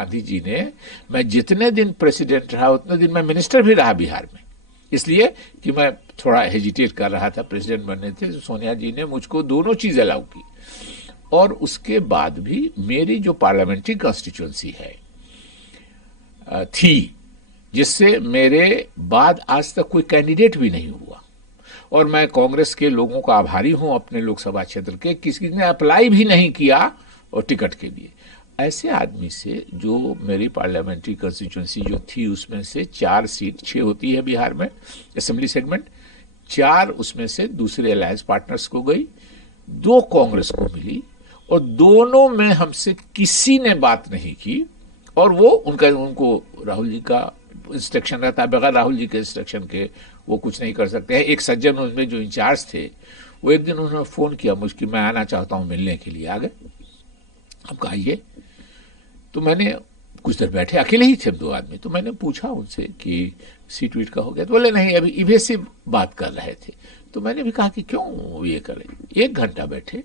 गांधी जी ने, मैं जितने दिन प्रेसिडेंट रहा उतने दिन मैं मिनिस्टर भी रहा बिहार में, इसलिए कि मैं थोड़ा हेजिटेट कर रहा था प्रेसिडेंट बनने थे, तो सोनिया जी ने मुझको दोनों चीज अलाउ की। और उसके बाद भी मेरी जो पार्लियामेंट्री कॉन्स्टिट्यूंसी है थी, जिससे मेरे बाद आज तक कोई कैंडिडेट भी नहीं हुआ, और मैं कांग्रेस के लोगों का आभारी हूं अपने लोकसभा क्षेत्र के, किसी ने अप्लाई भी नहीं किया और टिकट के लिए। ऐसे आदमी से जो मेरी पार्लियामेंट्री कॉन्स्टिट्यूंसी जो थी उसमें से 4 सीट, 6 होती है बिहार में असेंबली सेगमेंट, 4 उसमें से दूसरे अलायंस पार्टनर्स को गई, 2 कांग्रेस को मिली, और दोनों में हमसे किसी ने बात नहीं की। और वो उनको राहुल जी का इंस्ट्रक्शन रहता है, बगैर राहुल जी के इंस्ट्रक्शन के वो कुछ नहीं कर सकते हैं। एक सज्जन उनमें जो इंचार्ज थे, वो एक दिन उन्होंने फोन किया मुझको, मैं आना चाहता हूं मिलने के लिए। आ गए, अब कहिए। तो मैंने कुछ देर बैठे, अकेले ही थे 2 आदमी, तो मैंने पूछा उनसे कि सीट वीट का हो गया? तो बोले नहीं, अभी इवेसिव बात कर रहे थे। तो मैंने भी कहा कि क्यों ये कर रहे? 1 घंटा बैठे,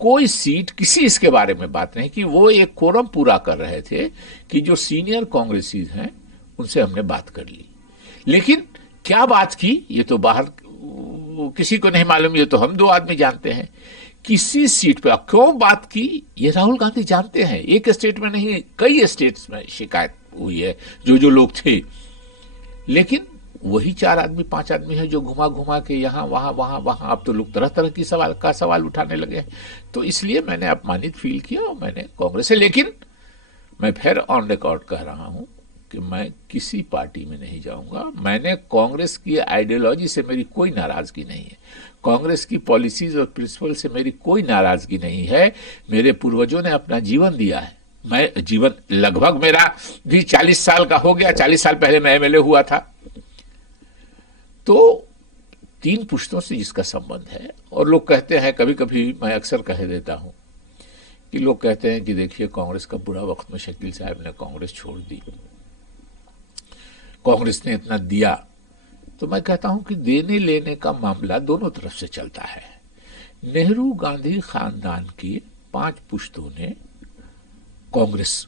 कोई सीट किसी इसके बारे में बात नहीं की। वो एक कोरम पूरा कर रहे थे कि जो सीनियर कांग्रेसी हैं उनसे हमने बात कर ली, लेकिन क्या बात की ये तो बाहर किसी को नहीं मालूम, ये तो हम 2 आदमी जानते हैं। किसी सीट पर क्यों बात की ये राहुल गांधी जानते हैं। एक स्टेट में नहीं, कई स्टेट्स में शिकायत हुई है जो लोग थे, लेकिन वही 4 आदमी 5 आदमी है जो घुमा घुमा के यहां वहां वहां वहां, अब तो लोग तरह तरह की सवाल उठाने लगे। तो इसलिए मैंने अपमानित फील किया और मैंने कांग्रेस से, लेकिन मैं फिर ऑन रिकॉर्ड कह रहा हूं कि मैं किसी पार्टी में नहीं जाऊंगा। मैंने कांग्रेस की आइडियोलॉजी से मेरी कोई नाराजगी नहीं है, कांग्रेस की पॉलिसीज और प्रिंसिपल से मेरी कोई नाराजगी नहीं है। मेरे पूर्वजों ने अपना जीवन दिया है, मैं जीवन लगभग मेरा भी 40 साल का हो गया, 40 साल पहले मैं एमएलए हुआ था। तो 3 पुश्तों से जिसका संबंध है, और लोग कहते हैं, कभी कभी मैं अक्सर कह देता हूं कि लोग कहते हैं कि देखिए कांग्रेस का बुरा वक्त में शकील साहब ने कांग्रेस छोड़ दी, कांग्रेस ने इतना दिया। तो मैं कहता हूं कि देने लेने का मामला दोनों तरफ से चलता है। नेहरू गांधी खानदान की 5 पुश्तों ने कांग्रेस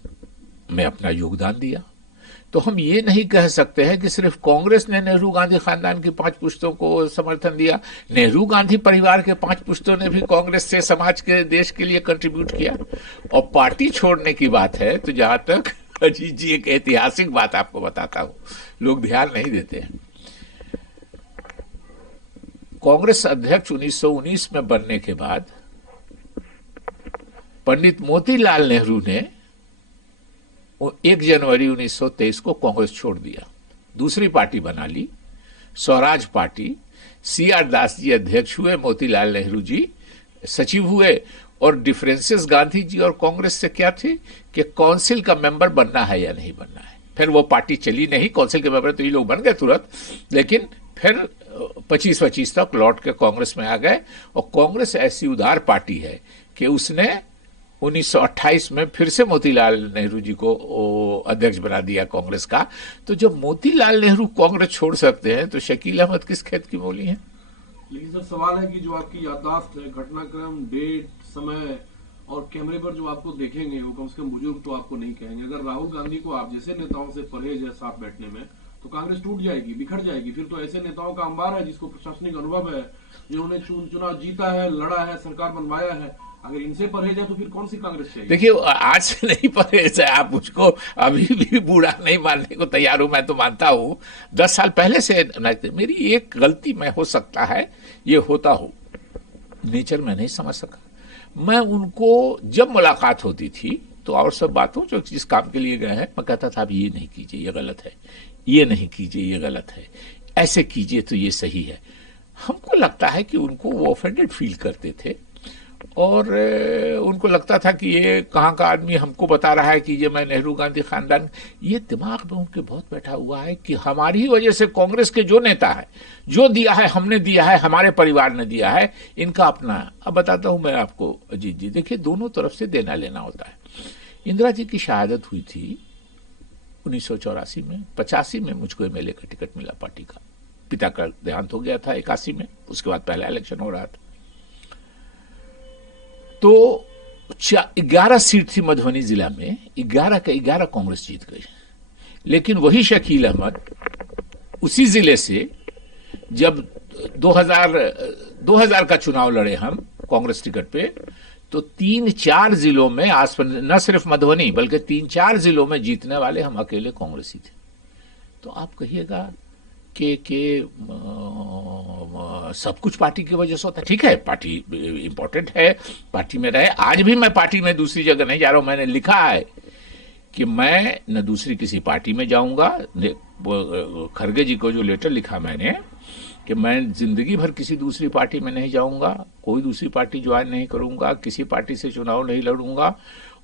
में अपना योगदान दिया, तो हम ये नहीं कह सकते हैं कि सिर्फ कांग्रेस ने नेहरू गांधी खानदान की 5 पुश्तों को समर्थन दिया। नेहरू गांधी परिवार के 5 पुश्तों ने भी कांग्रेस से समाज के, देश के लिए कंट्रीब्यूट किया। और पार्टी छोड़ने की बात है तो जहां तक अजीत जी, एक ऐतिहासिक बात आपको बताता हूं, लोग ध्यान नहीं देते हैं। कांग्रेस अध्यक्ष 1919 में बनने के बाद पंडित मोतीलाल नेहरू ने 1 जनवरी 1923 को कांग्रेस छोड़ दिया, दूसरी पार्टी बना ली, स्वराज पार्टी। CR दास जी अध्यक्ष हुए, मोतीलाल नेहरू जी सचिव हुए। और डिफरेंसेस गांधी जी और कांग्रेस से क्या थे कि काउंसिल का मेंबर बनना है या नहीं बनना है। फिर वो पार्टी चली नहीं, काउंसिल के मेंबर तो ये लोग बन गए तुरंत, लेकिन फिर 25-25 तक लौट के कांग्रेस में आ गए। और कांग्रेस ऐसी उदार पार्टी है कि उसने 1928 में फिर से मोतीलाल नेहरू जी को अध्यक्ष बना दिया कांग्रेस का। तो जब मोतीलाल नेहरू कांग्रेस छोड़ सकते हैं तो शकील अहमद किस खेत की मूली है। लेकिन सर सवाल है कि जो आपकी याददाश्त है, घटनाक्रम, डेट, समय और कैमरे पर जो आपको देखेंगे वो कम से कम बुजुर्ग तो आपको नहीं कहेंगे। अगर राहुल गांधी को आप जैसे नेताओं से परहेज है साथ बैठने में, तो कांग्रेस टूट जाएगी, बिखर जाएगी। फिर तो ऐसे नेताओं का अंबार है जिसको प्रशासनिक अनुभव है, जिन्होंने चुनाव जीता है, लड़ा है, सरकार बनवाया है। अगर इनसे परहेज है तो फिर कौन सी कांग्रेस चाहिए? देखिए, आज से नहीं परहेज है। आप मुझको अभी भी बूढ़ा नहीं मानने को तैयार हूं, मैं तो मानता हूं 10 साल पहले से मेरी एक गलती में हो सकता है ये होता हो, नेचर में नहीं समझ सका। मैं उनको जब मुलाकात होती थी तो और सब बातों जो जिस काम के लिए गए हैं, मैं कहता था अब ये नहीं कीजिए, ये गलत है, ये नहीं कीजिए, ये गलत है, ऐसे कीजिए तो ये सही है। हमको लगता है कि उनको वो ऑफेंडेड फील करते थे और उनको लगता था कि ये कहाँ का आदमी हमको बता रहा है कि ये मैं नेहरू गांधी खानदान। ये दिमाग में उनके बहुत बैठा हुआ है कि हमारी वजह से कांग्रेस के जो नेता है, जो दिया है हमने दिया है, हमारे परिवार ने दिया है, इनका अपना। अब बताता हूं मैं आपको अजीत जी, देखिए दोनों तरफ से देना लेना होता है। इंदिरा जी की शहादत हुई थी 1984 में, 85 में मुझको एमएलए का टिकट मिला पार्टी का। पिता का देहांत हो गया था 81 में, उसके बाद पहला इलेक्शन हो रहा था। तो 11 सीट थी मधुबनी जिला में, 11 का 11 कांग्रेस जीत गई। लेकिन वही शकील अहमद उसी जिले से जब 2000 का चुनाव लड़े हम कांग्रेस टिकट पे, तो 3-4 जिलों में न सिर्फ मधुबनी बल्कि 3-4 जिलों में जीतने वाले हम अकेले कांग्रेसी थे। तो आप कहिएगा कि सब कुछ पार्टी की वजह से होता है। ठीक है, पार्टी इंपॉर्टेंट है, पार्टी में रहे। आज भी मैं पार्टी में दूसरी जगह नहीं जा रहा हूं। मैंने लिखा है कि मैं न दूसरी किसी पार्टी में जाऊंगा। खरगे जी को जो लेटर लिखा मैंने कि मैं जिंदगी भर किसी दूसरी पार्टी में नहीं जाऊंगा, कोई दूसरी पार्टी ज्वाइन नहीं करूंगा, किसी पार्टी से चुनाव नहीं लड़ूंगा,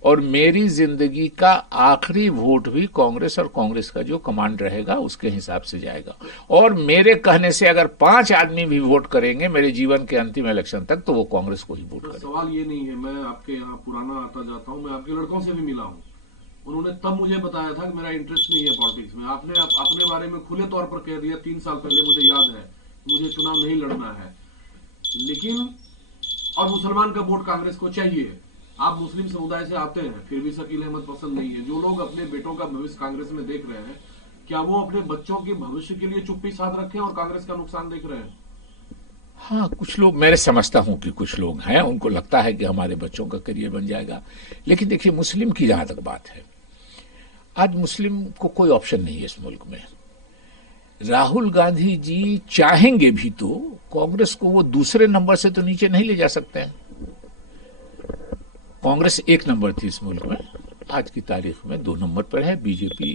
और मेरी जिंदगी का आखिरी वोट भी कांग्रेस और कांग्रेस का जो कमांड रहेगा उसके हिसाब से जाएगा। और मेरे कहने से अगर 5 आदमी भी वोट करेंगे मेरे जीवन के अंतिम इलेक्शन तक, तो वो कांग्रेस को ही वोट करेंगे। सवाल ये नहीं है, मैं आपके यहाँ पुराना आता जाता हूँ, मैं आपके लड़कों से भी मिला हूँ। उन्होंने तब मुझे बताया था कि मेरा इंटरेस्ट नहीं है पॉलिटिक्स में। आपने अपने बारे में खुले तौर पर कह दिया 3 साल पहले, मुझे याद है, मुझे चुनाव नहीं लड़ना है। लेकिन और मुसलमान का वोट कांग्रेस को चाहिए। आप मुस्लिम समुदाय से आते हैं, फिर भी शकील अहमद पसंद नहीं है। जो लोग अपने बेटों का भविष्य कांग्रेस में देख रहे हैं, क्या वो अपने बच्चों के भविष्य के लिए चुप्पी साध रखे और कांग्रेस का नुकसान देख रहे हैं? हाँ, कुछ लोग, मैं समझता हूं कि कुछ लोग हैं, उनको लगता है कि हमारे बच्चों का करियर बन जाएगा। लेकिन देखिए, मुस्लिम की जहां तक बात है, आज मुस्लिम को कोई ऑप्शन नहीं है इस मुल्क में। राहुल गांधी जी चाहेंगे भी तो कांग्रेस को वो दूसरे नंबर से तो नीचे नहीं ले जा सकते हैं। कांग्रेस 1 नंबर थी इस मुल्क में, आज की तारीख में 2 नंबर पर है। बीजेपी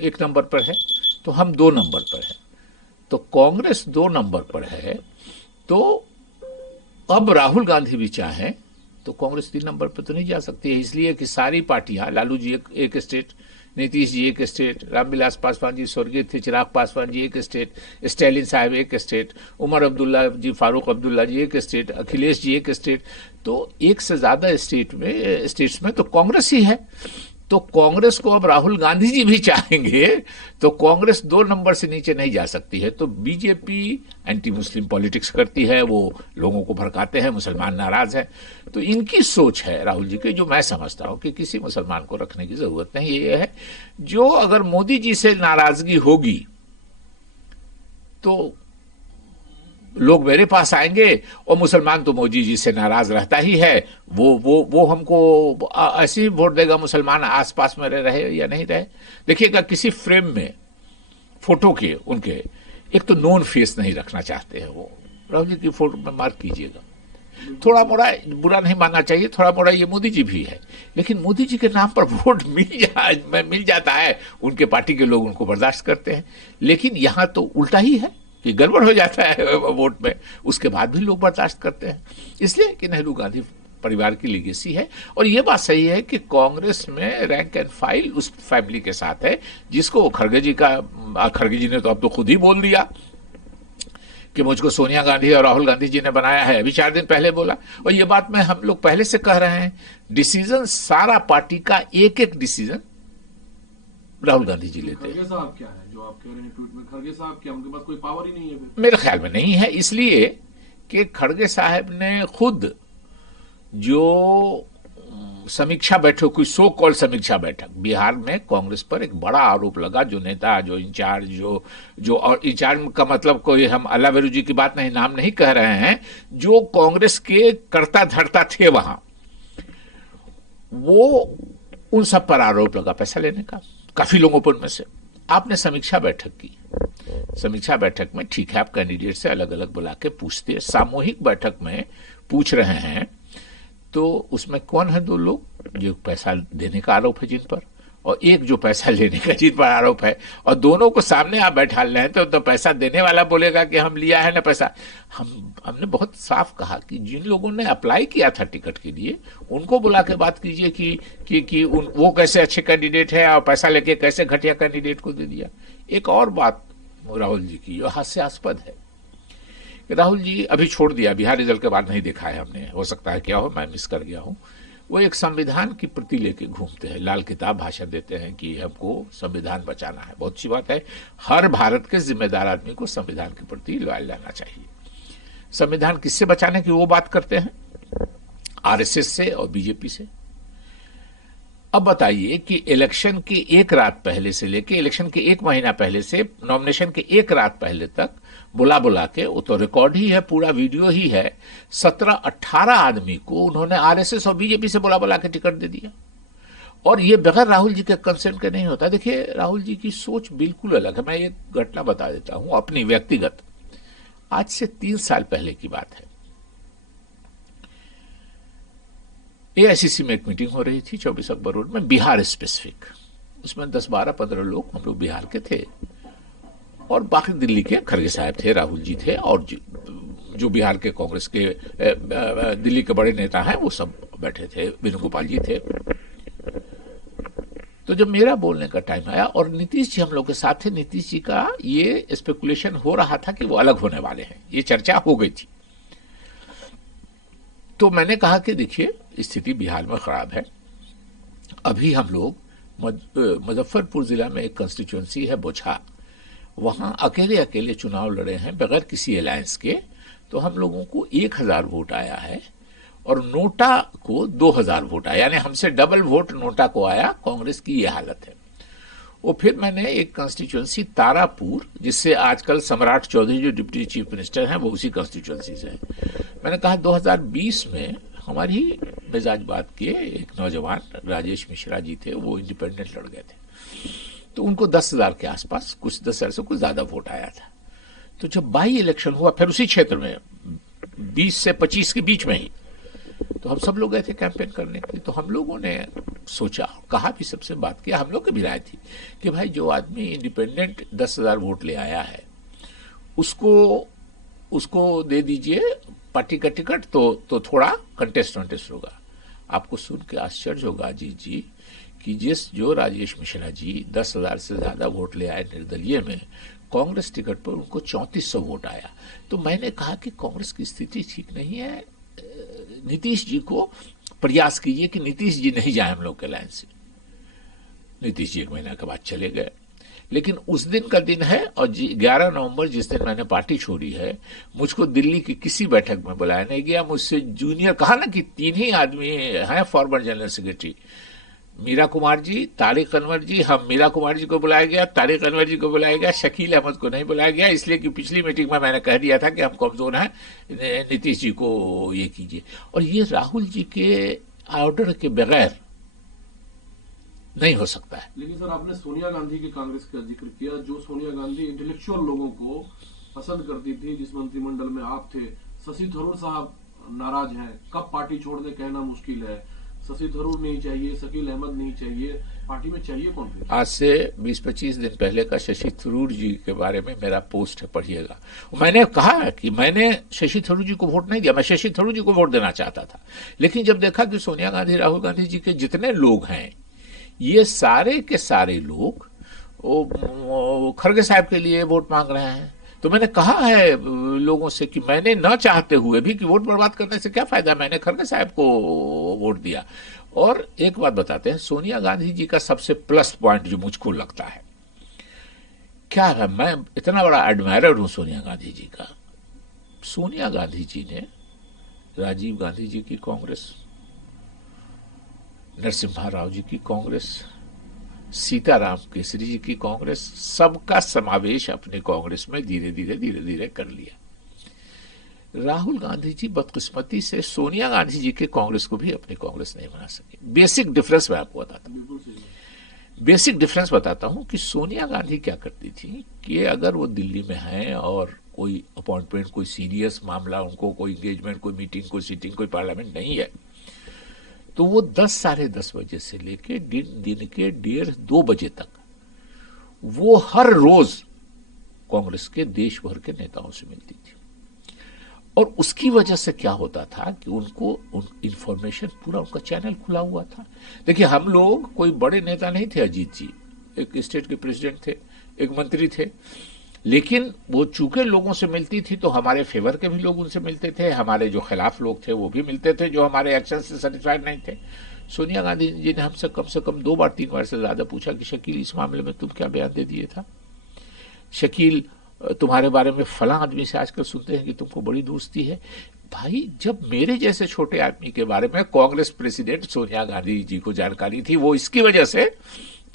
1 नंबर पर है, तो हम 2 नंबर पर है। तो कांग्रेस 2 नंबर पर है, तो अब राहुल गांधी भी चाहें तो कांग्रेस 3 नंबर पर तो नहीं जा सकती है। इसलिए कि सारी पार्टियां, लालू जी एक स्टेट, नीतीश जी एक स्टेट, रामविलास पासवान जी स्वर्गीय थे, चिराग पासवान जी एक स्टेट, स्टैलिन साहब एक स्टेट, उमर अब्दुल्ला जी, फारूक अब्दुल्ला जी एक स्टेट, अखिलेश जी एक स्टेट, तो एक से ज्यादा स्टेट्स में तो कांग्रेस ही है। तो कांग्रेस को अब राहुल गांधी जी भी चाहेंगे तो कांग्रेस 2 नंबर से नीचे नहीं जा सकती है। तो बीजेपी एंटी मुस्लिम पॉलिटिक्स करती है, वो लोगों को भड़काते हैं, मुसलमान नाराज हैं। तो इनकी सोच है राहुल जी की, जो मैं समझता हूं कि किसी मुसलमान को रखने की जरूरत नहीं। ये है, जो अगर मोदी जी से नाराजगी होगी तो लोग मेरे पास आएंगे, और मुसलमान तो मोदी जी से नाराज रहता ही है, वो हमको ऐसे ही वोट देगा, मुसलमान आसपास में रहे या नहीं रहे। देखिएगा, किसी फ्रेम में फोटो के उनके एक तो नोन फेस नहीं रखना चाहते हैं वो। राहुल जी की फोटो में मार्क कीजिएगा, थोड़ा मोड़ा बुरा नहीं मानना चाहिए, थोड़ा मोड़ा ये मोदी जी भी है, लेकिन मोदी जी के नाम पर वोट मिल जाता है, उनके पार्टी के लोग उनको बर्दाश्त करते हैं। लेकिन यहां तो उल्टा ही है कि गड़बड़ हो जाता है वोट में, उसके बाद भी लोग बर्दाश्त करते हैं। इसलिए कि नेहरू गांधी परिवार की लीगेसी है। और यह बात सही है कि कांग्रेस में रैंक एंड फाइल उस फैमिली के साथ है जिसको खड़गे जी ने तो अब तो खुद ही बोल दिया कि मुझको सोनिया गांधी और राहुल गांधी जी ने बनाया है, अभी 4 दिन पहले बोला। और ये बात मैं हम लोग पहले से कह रहे हैं, डिसीजन सारा पार्टी का एक डिसीजन राहुल गांधी जी लेते हैं। खरगे साहब क्या है जो आप कह रहे हैं ट्वीट में? खरगे साहब क्या, उनके पास कोई पावर ही नहीं है? मेरे ख्याल में नहीं है, इसलिए कि खड़गे साहब ने खुद जो समीक्षा बैठक हुई, सो कॉल समीक्षा बैठक, बिहार में कांग्रेस पर एक बड़ा आरोप लगा। जो नेता, जो इंचार्ज, जो और इंचार्ज का मतलब कोई हम अल्लाह वेरू जी की बात नहीं, नाम नहीं कह रहे हैं, जो कांग्रेस के कर्ता धर्ता थे वहां, वो उन सब पर आरोप लगा पैसा लेने का, काफी लोगों पर में से। आपने समीक्षा बैठक की, समीक्षा बैठक में ठीक है, आप कैंडिडेट से अलग अलग बुला के पूछते, सामूहिक बैठक में पूछ रहे हैं, तो उसमें कौन है 2 लोग जो पैसा देने का आरोप है जिन पर, और एक जो पैसा लेने का जिन पर आरोप है, और दोनों को सामने आप बैठा रहे हैं तो पैसा देने वाला बोलेगा कि हम लिया है ना पैसा। हमने बहुत साफ कहा कि जिन लोगों ने अप्लाई किया था टिकट के लिए, उनको बुला के बात कीजिए कि वो कैसे अच्छे कैंडिडेट है और पैसा लेके कैसे घटिया कैंडिडेट को दे दिया। एक और बात राहुल जी की हास्यास्पद है कि राहुल जी अभी छोड़ दिया, बिहार रिजल्ट के बाद नहीं देखा है हमने, हो सकता है क्या हो, मैं मिस कर गया हूं। वो एक संविधान की प्रति लेके घूमते हैं, लाल किताब भाषण देते हैं कि हमको संविधान बचाना है। बहुत अच्छी बात है, हर भारत के जिम्मेदार आदमी को संविधान के प्रति लॉयल रहना चाहिए। संविधान किससे बचाने की वो बात करते हैं, आरएसएस से और बीजेपी से। अब बताइए कि इलेक्शन के एक रात पहले से लेके इलेक्शन के एक महीना पहले से नॉमिनेशन के एक रात पहले तक बुला बुला के, वो तो रिकॉर्ड ही है, पूरा वीडियो ही है, 17-18 आदमी को उन्होंने आरएसएस और बीजेपी से बुला बुला के टिकट दे दिया। और ये बगैर राहुल जी के कंसेंट के नहीं होता। देखिए राहुल जी की सोच बिल्कुल अलग है। मैं ये घटना बता देता हूं अपनी व्यक्तिगत, आज से 3 साल पहले की बात है। एआईसीसी में एक मीटिंग हो रही थी 24 अकबर रोड में, बिहार स्पेसिफिक। उसमें 10-12-15 लोग हम लोग बिहार के थे और बाकी दिल्ली के खड़गे साहब थे, राहुल जी थे और जो बिहार के कांग्रेस के दिल्ली के बड़े नेता हैं वो सब बैठे थे, वेणुगोपाल जी थे। तो जब मेरा बोलने का टाइम आया और नीतीश जी हम लोग के साथ थे, नीतीश जी का ये स्पेकुलेशन हो रहा था कि वो अलग होने वाले हैं, ये चर्चा हो गई थी। तो मैंने कहा कि देखिए स्थिति बिहार में खराब है। अभी हम लोग मुजफ्फरपुर जिला में एक कंस्टिट्यूएंसी है बोछा, वहां अकेले अकेले चुनाव लड़े हैं बगैर किसी अलायंस के, तो हम लोगों को 1000 वोट आया है और नोटा को 2000 वोट आया, यानी हमसे डबल वोट नोटा को आया। कांग्रेस की ये हालत है। और फिर मैंने एक कंस्टिट्यूएंसी तारापुर, जिससे आजकल सम्राट चौधरी जो डिप्टी चीफ मिनिस्टर हैं वो उसी कंस्टिट्यूएंसी से है, मैंने कहा 2020 में हमारी मिजाज बात के एक नौजवान राजेश मिश्रा जी थे, वो इंडिपेंडेंट लड़ गए थे, तो उनको 10,000 के आसपास, कुछ 10,000 से कुछ ज्यादा वोट आया था। तो जब बाई इलेक्शन हुआ फिर उसी क्षेत्र में 20 से 25 के बीच में ही, तो हम सब लोग गए थे कैंपेन करने के लिए। तो हम लोगों ने सोचा, कहा भी, सबसे बात किया, हम लोग की भी राय थी कि भाई जो आदमी इंडिपेंडेंट 10,000 वोट ले आया है उसको दे दीजिए पार्टी का टिकट, तो थोड़ा कंटेस्ट होगा। आपको सुन के आश्चर्य होगा अजीत जी कि जो राजेश मिश्रा जी 10,000 से ज्यादा वोट ले आए निर्दलीय में, कांग्रेस टिकट पर उनको 3400 वोट आया। तो मैंने कहा कि कांग्रेस की स्थिति ठीक नहीं है, नीतीश जी को प्रयास कीजिए कि नीतीश जी नहीं जाए हम लोग के लाइन से। नीतीश जी 1 महीना के बाद चले गए, लेकिन उस दिन का दिन है और 11 नवंबर जिस दिन मैंने पार्टी छोड़ी है, मुझको दिल्ली की किसी बैठक में बुलाया नहीं गया। मुझसे जूनियर, कहा ना कि 3 ही आदमी हैं former general secretary, Meera Kumar ji, Tariq Anwar ji, हम मीरा कुमार जी को बुलाया गया, तारिक अनवर जी को बुलाया गया, शकील अहमद को नहीं बुलाया गया, इसलिए कि पिछली मीटिंग में मैंने कह दिया था कि हम कमजोर हैं, नीतीश जी को ये कीजिए। और ये राहुल जी के ऑर्डर के बगैर नहीं हो सकता है। लेकिन सर आपने सोनिया गांधी की कांग्रेस का जिक्र किया, जो सोनिया गांधी इंटेलेक्चुअल लोगों को पसंद करती थी, जिस मंत्रिमंडल में आप थे। शशि थरूर साहब नाराज हैं, कब पार्टी छोड़ दे कहना मुश्किल है। शशि थरूर नहीं चाहिए, शकील अहमद नहीं चाहिए, पार्टी में चाहिए कौन फिर? आज से 20-25 दिन पहले का शशि थरूर जी के बारे में मेरा पोस्ट है, पढ़िएगा। मैंने कहा कि मैंने शशि थरूर जी को वोट नहीं दिया, मैं शशि थरूर जी को वोट देना चाहता था, लेकिन जब देखा कि सोनिया गांधी, राहुल गांधी जी के जितने लोग हैं, ये सारे के सारे लोग खड़गे साहब के लिए वोट मांग रहे हैं, तो मैंने कहा है लोगों से कि मैंने न चाहते हुए भी, कि वोट बर्बाद करने से क्या फायदा, मैंने खड़गे साहब को वोट दिया। और एक बात बताते हैं, सोनिया गांधी जी का सबसे प्लस पॉइंट जो मुझको लगता है क्या है, मैं इतना बड़ा एडमायरर हूं सोनिया गांधी जी का। सोनिया गांधी जी ने राजीव गांधी जी की कांग्रेस, नरसिम्हा राव जी की कांग्रेस, सीताराम केसरी जी की कांग्रेस, सबका समावेश अपने कांग्रेस में धीरे धीरे कर लिया। राहुल गांधी जी बदकिस्मती से सोनिया गांधी जी के कांग्रेस को भी अपनी कांग्रेस नहीं बना सके। बेसिक डिफरेंस मैं आपको बताता हूं, बेसिक डिफरेंस बताता हूं कि सोनिया गांधी क्या करती थी कि अगर वो दिल्ली में हैं और कोई अपॉइंटमेंट, कोई सीरियस मामला, उनको कोई एंगेजमेंट, कोई मीटिंग, कोई सीटिंग, कोई पार्लियामेंट नहीं है, तो वो 10 साढ़े 10 बजे से लेके दिन के 1:30-2 बजे तक वो हर रोज कांग्रेस के देश भर के नेताओं से मिलती थी। और उसकी वजह से क्या होता था कि उनको इंफॉर्मेशन, पूरा उनका चैनल खुला हुआ था। देखिए हम लोग कोई बड़े नेता नहीं थे, अजीत जी एक स्टेट के प्रेसिडेंट थे, एक मंत्री थे, लेकिन वो चूंकि लोगों से मिलती थी तो हमारे फेवर के भी लोग उनसे मिलते थे, हमारे जो खिलाफ लोग थे वो भी मिलते थे, जो हमारे एक्शन से सेटिस्फाइड नहीं थे। सोनिया गांधी जी ने हमसे कम से कम 2 बार 3 बार से ज्यादा पूछा कि शकील इस मामले में तुम क्या बयान दे दिए था, शकील तुम्हारे बारे में फला आदमी से आजकल सुनते हैं कि तुमको बड़ी दोस्ती है। भाई जब मेरे जैसे छोटे आदमी के बारे में कांग्रेस प्रेसिडेंट सोनिया गांधी जी को जानकारी थी, वो इसकी वजह से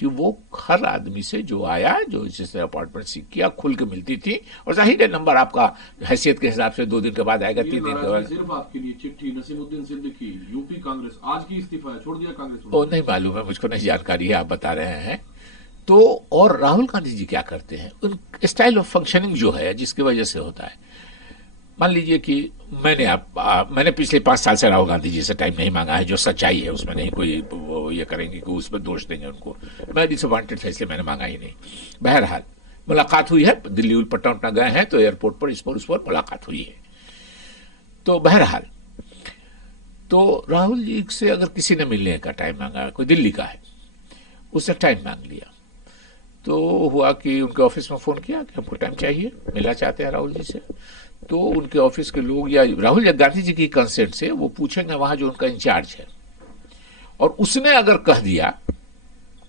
कि वो हर आदमी से जो आया, जो जिसने अपॉइंटमेंट सीख किया, खुल के मिलती थी। और जाहिर है नंबर आपका हैसियत के हिसाब से 2 दिन के बाद आएगा, 3 दिन के बाद। सिर्फ आपके लिए चिट्ठी नसीमुद्दीन सिद्दीकी यूपी कांग्रेस आज की इस्तीफा है, छोड़ दिया कांग्रेस। वो नहीं मालूम है, मुझको नहीं जानकारी है, आप बता रहे हैं। तो और राहुल गांधी जी क्या करते हैं, उन स्टाइल ऑफ फंक्शनिंग जो है जिसकी वजह से होता है, मान लीजिए कि मैंने पिछले 5 साल से राहुल गांधी जी से टाइम नहीं मांगा है, जो सच्चाई है उसमें नहीं कोई वो ये करेंगे कि उसमें दोष देंगे उनको। मैं डिसअपॉइंटेड था इसलिए मैंने मांगा ही नहीं। बहरहाल मुलाकात हुई है, दिल्ली उलपट्टा उलटा गए हैं तो एयरपोर्ट पर इस पर उस पर मुलाकात हुई है। तो बहरहाल तो राहुल जी से अगर किसी ने मिलने का टाइम मांगा, कोई दिल्ली का है, उससे टाइम मांग लिया, तो हुआ कि उनके ऑफिस में फोन किया कि हमको टाइम चाहिए, मिलना चाहते हैं राहुल जी से। तो उनके ऑफिस के लोग या राहुल गांधी जी की कंसेंट से वो पूछेंगे वहां जो उनका इंचार्ज है, और उसने अगर कह दिया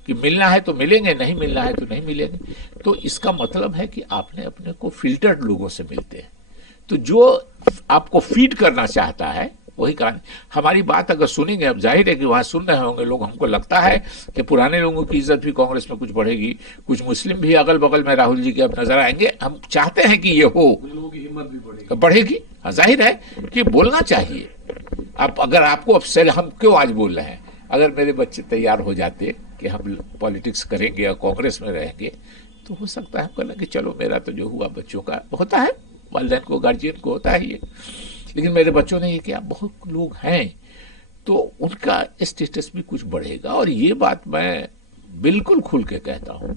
कि मिलना है तो मिलेंगे, नहीं मिलना है तो नहीं मिलेंगे, तो इसका मतलब है कि आपने अपने को फिल्टर्ड लोगों से मिलते हैं। तो जो आपको फीड करना चाहता है वही कहानी। हमारी बात अगर सुनेंगे, अब जाहिर है कि वहां सुन रहे होंगे लोग, हमको लगता है कि पुराने लोगों की इज्जत भी कांग्रेस में कुछ बढ़ेगी, कुछ मुस्लिम भी अगल बगल में राहुल जी के अब नजर आएंगे। हम चाहते हैं कि ये हो, लोगों की हिम्मत भी बढ़ेगी। हाँ, जाहिर है कि बोलना चाहिए। आप अगर आपको अब हम क्यों आज बोल रहे हैं, अगर मेरे बच्चे तैयार हो जाते कि हम पॉलिटिक्स करेंगे या कांग्रेस में रहेंगे, तो हो सकता है हम कहना कि चलो मेरा तो जो हुआ बच्चों का होता है, वालिदैन को गार्जियन को होता है ये, लेकिन मेरे बच्चों ने ये किया। बहुत लोग हैं तो उनका स्टेटस भी कुछ बढ़ेगा। और ये बात मैं बिल्कुल खुल के कहता हूं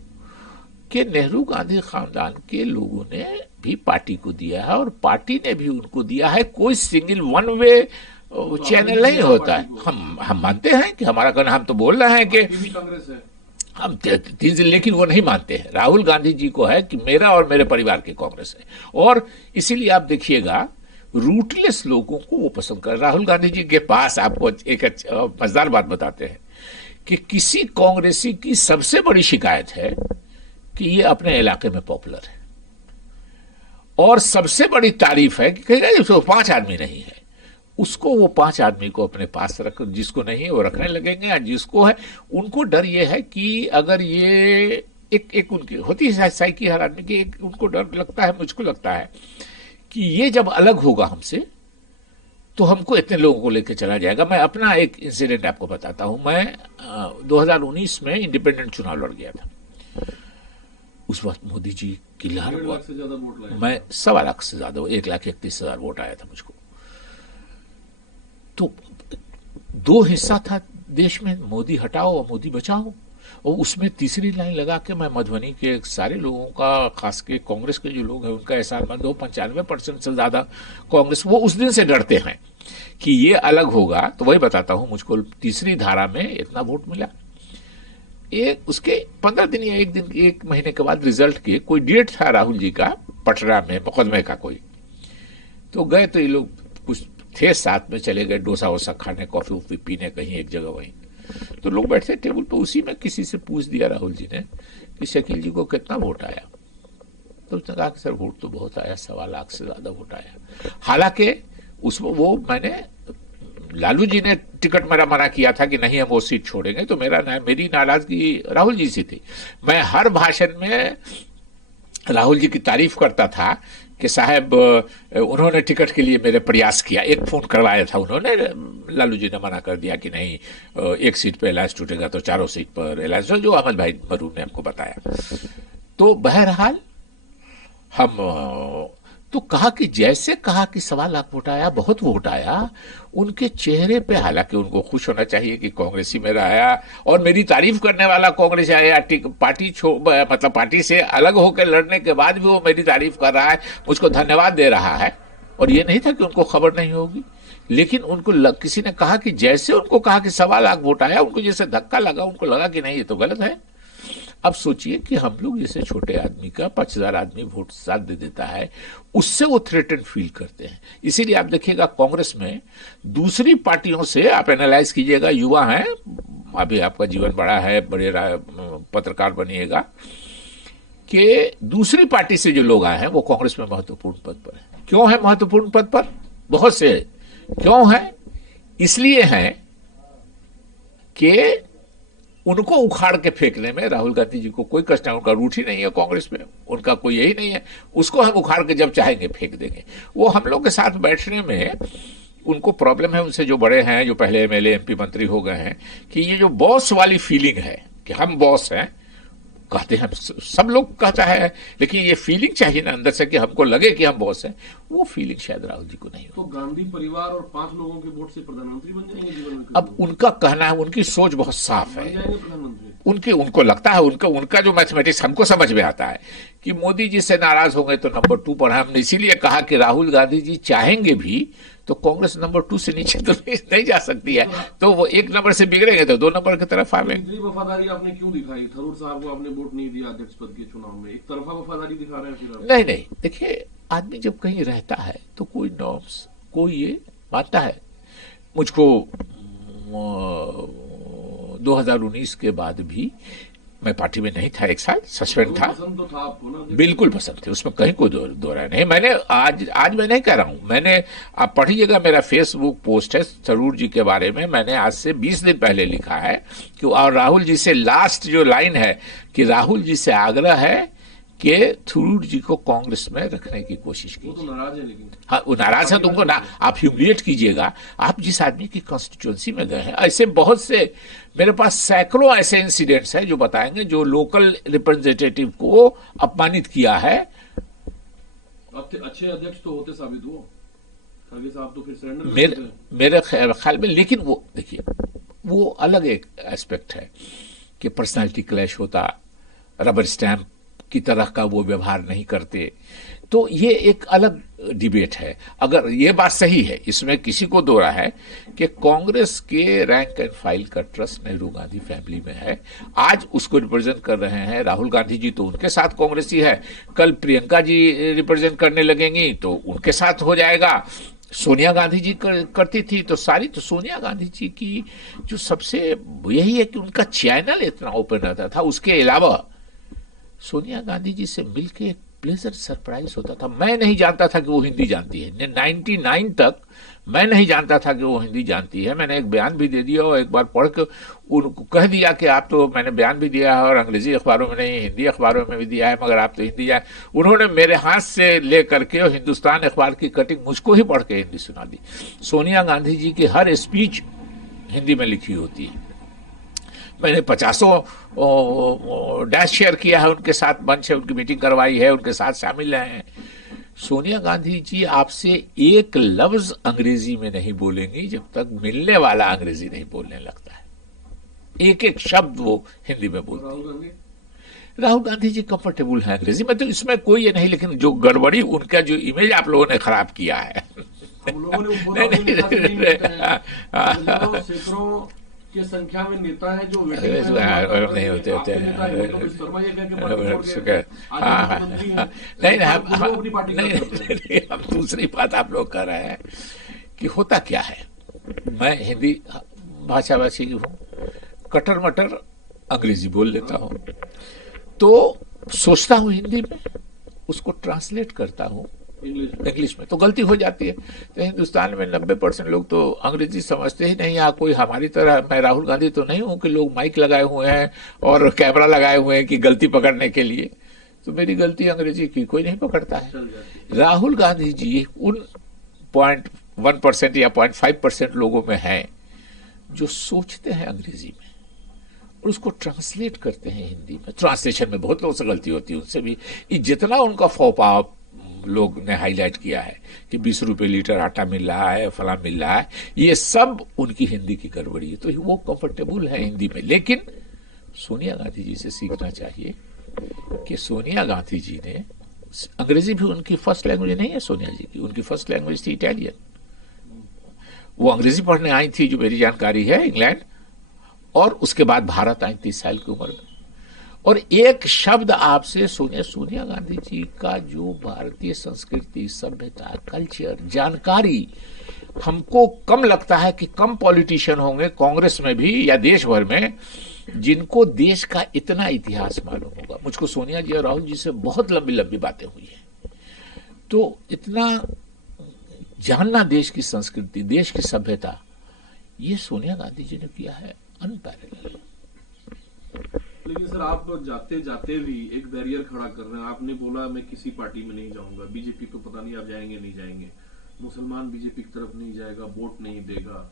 कि नेहरू गांधी खानदान के लोगों ने भी पार्टी को दिया है और पार्टी ने भी उनको दिया है। कोई सिंगल वन वे चैनल नहीं होता है। हम मानते हैं कि हमारा कहना, हम तो बोल रहे हैं कि कांग्रेस है, हम लेकिन वो नहीं मानते हैं। राहुल गांधी जी को है कि मेरा और मेरे परिवार की कांग्रेस है, और इसीलिए आप देखिएगा रूटलेस लोगों को वो पसंद कर। राहुल गांधी जी के पास आपको एक मजेदार बात बताते हैं कि किसी कांग्रेसी की सबसे बड़ी शिकायत है कि ये अपने इलाके में पॉपुलर है, और सबसे बड़ी तारीफ है कि कहेगा 5 आदमी नहीं है, उसको वो 5 आदमी को अपने पास रख, जिसको नहीं है वो रखने लगेंगे, या जिसको है उनको डर ये है कि अगर ये एक उनकी होती है साइकी हर आदमी की, एक उनको डर लगता है, मुझको लगता है कि ये जब अलग होगा हमसे तो हमको इतने लोगों को लेकर चला जाएगा। मैं अपना एक इंसिडेंट आपको बताता हूं। मैं 2019 में इंडिपेंडेंट चुनाव लड़ गया था। उस वक्त मोदी जी की लहर, 1.5 लाख से ज्यादा वोट लाए। मैं 1.25 लाख से ज्यादा, 1,31,000 वोट आया था मुझको। तो 2 हिस्सा था देश में, मोदी हटाओ और मोदी बचाओ। और उसमें तीसरी लाइन लगा के मैं मधुबनी के सारे लोगों का, खास के कांग्रेस के जो लोग हैं उनका एहसानमंद हो, 95% से ज्यादा कांग्रेस, वो उस दिन से डरते हैं कि ये अलग होगा। तो वही बताता हूं, मुझको तीसरी धारा में इतना वोट मिला। उसके 15 दिन या 1 महीने के बाद रिजल्ट के कोई डेट था राहुल जी का पटना में मुकदमे का कोई, तो गए तो ये लोग कुछ थे साथ में, चले गए डोसा वोसा खाने, कॉफी वॉफी पीने कहीं एक जगह वहीं। तो लोग बैठे टेबल पर, उसी में किसी से पूछ दिया राहुल जी ने कि शकील जी को कितना वोट आया। तो उसने कहा कि सर वोट तो बहुत आया, 1.25 लाख से ज्यादा वोट आया। हालांकि उसमें वो मैंने, लालू जी ने टिकट मेरा मना किया था कि नहीं हम वो सीट छोड़ेंगे, तो मेरी नाराजगी राहुल जी से थी। मैं हर भाषण में राहुल जी की तारीफ करता था कि साहब उन्होंने टिकट के लिए मेरे प्रयास किया, एक फोन करवाया था उन्होंने, लालू जी ने मना कर दिया कि नहीं, 1 सीट पे अलायंस टूटेगा तो 4 सीट पर अलायंस, जो अहमद भाई मरूम ने हमको बताया। तो बहरहाल हम तो कहा कि जैसे कहा कि 1.25 लाख वोट आया, बहुत वोट आया, उनके चेहरे पे, हालांकि उनको खुश होना चाहिए कि कांग्रेसी मेरा आया, और मेरी तारीफ करने वाला कांग्रेस आया, मतलब पार्टी से अलग होकर लड़ने के बाद भी वो मेरी तारीफ कर रहा है, मुझको धन्यवाद दे रहा है। और ये नहीं था कि उनको खबर नहीं होगी, लेकिन उनको किसी ने कहा कि जैसे उनको कहा कि 1.25 लाख वोट आया, उनको जैसे धक्का लगा, उनको लगा कि नहीं ये तो गलत है। अब सोचिए कि हम लोग जैसे छोटे आदमी का 5,000 आदमी वोट साथ दे देता है, उससे वो थ्रेटन फील करते हैं। इसीलिए आप देखिएगा कांग्रेस में दूसरी पार्टियों से, आप एनालाइज कीजिएगा, युवा हैं, अभी आपका जीवन बड़ा है, बड़े पत्रकार बनिएगा, कि दूसरी पार्टी से जो लोग आए हैं वो कांग्रेस में महत्वपूर्ण पद पर है। क्यों है महत्वपूर्ण पद पर? बहुत से। क्यों है? इसलिए हैं कि उनको उखाड़ के फेंकने में राहुल गांधी जी को कोई कष्ट नहीं, उनका रूट ही नहीं है कांग्रेस में, उनका कोई यही नहीं है। उसको हम उखाड़ के जब चाहेंगे फेंक देंगे। वो हम लोग के साथ बैठने में उनको प्रॉब्लम है, उनसे जो बड़े हैं, जो पहले एमएलए एमपी मंत्री हो गए हैं, कि ये जो बॉस वाली फीलिंग है कि हम बॉस हैं, कहते हैं सब लोग कहता है, लेकिन ये फीलिंग चाहिए ना अंदर से कि हमको लगे कि हम बॉस हैं, वो फीलिंग शायद राहुल जी को नहीं हो। तो गांधी परिवार और 5 लोगों के वोट से प्रधानमंत्री बन जाएंगे जीवन में? अब उनका कहना है, उनकी सोच बहुत साफ बन है, जाएंगे प्रधानमंत्री? उनको लगता है, उनका जो मैथमेटिक्स हमको समझ में आता है कि मोदी जी से नाराज होंगे तो नंबर 2 पर। हमने इसीलिए कहा कि राहुल गांधी जी चाहेंगे भी तो कांग्रेस नंबर 2 से नीचे तो नहीं जा सकती है, तो वो 1 नंबर से बिगड़ेंगे तो 2 नंबर की तरफ आवेंगे। इतनी वफादारी आपने क्यों दिखाई? थरूर साहब को आपने वोट नहीं दिया अध्यक्ष पद के चुनाव में, एक तरफा वफादारी दिखा रहे हैं फिर आप? नहीं, देखिए आदमी जब कहीं रहता है तो कोई नॉर्म्स, कोई ये मानता है। मुझको 2019 के बाद भी मैं पार्टी में नहीं था, 1 साल सस्पेंड था। पसंद तो था आपको ना? बिल्कुल पसंद थे, उसमें कहीं कोई दो राय नहीं। मैंने आज मैं नहीं कह रहा हूं, मैंने, आप पढ़िएगा मेरा फेसबुक पोस्ट है थरूर जी के बारे में, मैंने आज से 20 दिन पहले लिखा है कि, और राहुल जी से लास्ट जो लाइन है कि राहुल जी से आग्रह है कि थरूर जी को कांग्रेस में रखने की कोशिश की। वो तो नाराज है लेकिन। हाँ, वो नाराज है, तुमको ना आप ह्यूमिलिएट कीजिएगा। आप जिस आदमी की कॉन्स्टिट्यूंसी में गए हैं, ऐसे बहुत से, मेरे पास सैकड़ों ऐसे इंसिडेंट्स हैं जो बताएंगे जो लोकल रिप्रेजेंटेटिव को अपमानित किया है। अच्छे अध्यक्ष तो होते साबित हुए खड़गे साहब, तो फिर सरेंडर मेरे ख्याल में। लेकिन वो देखिए, वो अलग एक एस्पेक्ट है कि पर्सनालिटी क्लैश होता, रबर स्टैंप की तरह का वो व्यवहार नहीं करते, तो ये एक अलग डिबेट है। अगर ये बात सही है, इसमें किसी को दो राय है कि कांग्रेस के रैंक एंड फाइल का ट्रस्ट नेहरू गांधी फैमिली में है। आज उसको रिप्रेजेंट कर रहे हैं राहुल गांधी जी, तो उनके साथ कांग्रेसी है। कल प्रियंका जी रिप्रेजेंट करने लगेंगी तो उनके साथ हो जाएगा। सोनिया गांधी जी करती थी तो सारी, तो सोनिया गांधी जी की जो सबसे यही है कि उनका चैनल इतना ओपन रहता था। उसके अलावा सोनिया गांधी जी से मिलके एक प्लेजर सरप्राइज होता था। मैं नहीं जानता था कि वो हिंदी जानती है, 99 तक मैं नहीं जानता था कि वो हिंदी जानती है। मैंने एक बयान भी दे दिया और एक बार पढ़ के उनको कह दिया कि आप तो, मैंने बयान भी दिया है और अंग्रेजी अखबारों में नहीं, हिंदी अखबारों में भी दिया है, मगर आप तो हिंदी जाए। उन्होंने मेरे हाथ से ले करके और हिंदुस्तान अखबार की कटिंग मुझको ही पढ़ के हिंदी सुना दी। सोनिया गांधी जी की हर स्पीच हिंदी में लिखी होती है। मैंने 50 डैश शेयर किया है उनके साथ, मंच है, उनकी मीटिंग करवाई है, उनके साथ शामिल रहे हैं। सोनिया गांधी जी आपसे एक लफ्ज अंग्रेजी में नहीं बोलेंगी जब तक मिलने वाला अंग्रेजी नहीं बोलने लगता है। एक एक शब्द वो हिंदी में बोलती है। राहुल गांधी जी कंफर्टेबल है अंग्रेजी में, तो इसमें कोई ये नहीं। लेकिन जो गड़बड़ी, उनका जो इमेज आप लोगों ने खराब किया है, हम लोगों ने की संख्या में नेता है जो नहीं होते नहीं, हम दूसरी बात आप लोग कर रहे हैं कि होता क्या है। मैं हिंदी भाषा भाषी हूँ, कटर मटर अंग्रेजी बोल लेता हूँ, तो सोचता हूँ हिंदी में, उसको ट्रांसलेट करता हूँ इंग्लिश में, तो गलती हो जाती है। तो हिंदुस्तान में 90% लोग तो अंग्रेजी समझते ही नहीं। यहाँ कोई हमारी तरह, मैं राहुल गांधी तो नहीं हूँ कि लोग माइक लगाए हुए हैं और कैमरा लगाए हुए हैं कि गलती पकड़ने के लिए। तो मेरी गलती अंग्रेजी की कोई नहीं पकड़ता है। राहुल गांधी जी उन 0.1% या 0.5% लोगों में हैं जो सोचते हैं अंग्रेजी में और उसको ट्रांसलेट करते हैं हिंदी में। ट्रांसलेशन में बहुत लोगों से गलती होती है, उनसे भी। जितना उनका फौपा लोग ने हाईलाइट किया है कि 20 रुपए लीटर आटा मिल रहा है, फला मिल रहा है, ये सब उनकी हिंदी की गड़बड़ी है। तो वो कंफर्टेबल है हिंदी में। लेकिन सोनिया गांधी जी से सीखना चाहिए कि सोनिया गांधी जी ने, अंग्रेजी भी उनकी फर्स्ट लैंग्वेज नहीं है सोनिया जी की, उनकी फर्स्ट लैंग्वेज थी इटालियन। वो अंग्रेजी पढ़ने आई थी, जो मेरी जानकारी है, इंग्लैंड, और उसके बाद भारत आई 30 साल की उम्र में। और एक शब्द आपसे सोनिया गांधी जी का जो भारतीय संस्कृति, सभ्यता, कल्चर, जानकारी, हमको कम लगता है कि कम पॉलिटिशियन होंगे कांग्रेस में भी या देश भर में जिनको देश का इतना इतिहास मालूम होगा। मुझको सोनिया जी और राहुल जी से बहुत लंबी लंबी बातें हुई हैं, तो इतना जानना देश की संस्कृति, देश की सभ्यता, ये सोनिया गांधी जी ने किया है अनपैरेलल। लेकिन सर आप जाते जाते भी एक बैरियर खड़ा कर रहे हैं। आपने बोला मैं किसी पार्टी में नहीं जाऊंगा, बीजेपी तो पता नहीं आप जाएंगे नहीं जाएंगे, मुसलमान बीजेपी की तरफ नहीं जाएगा, वोट नहीं देगा,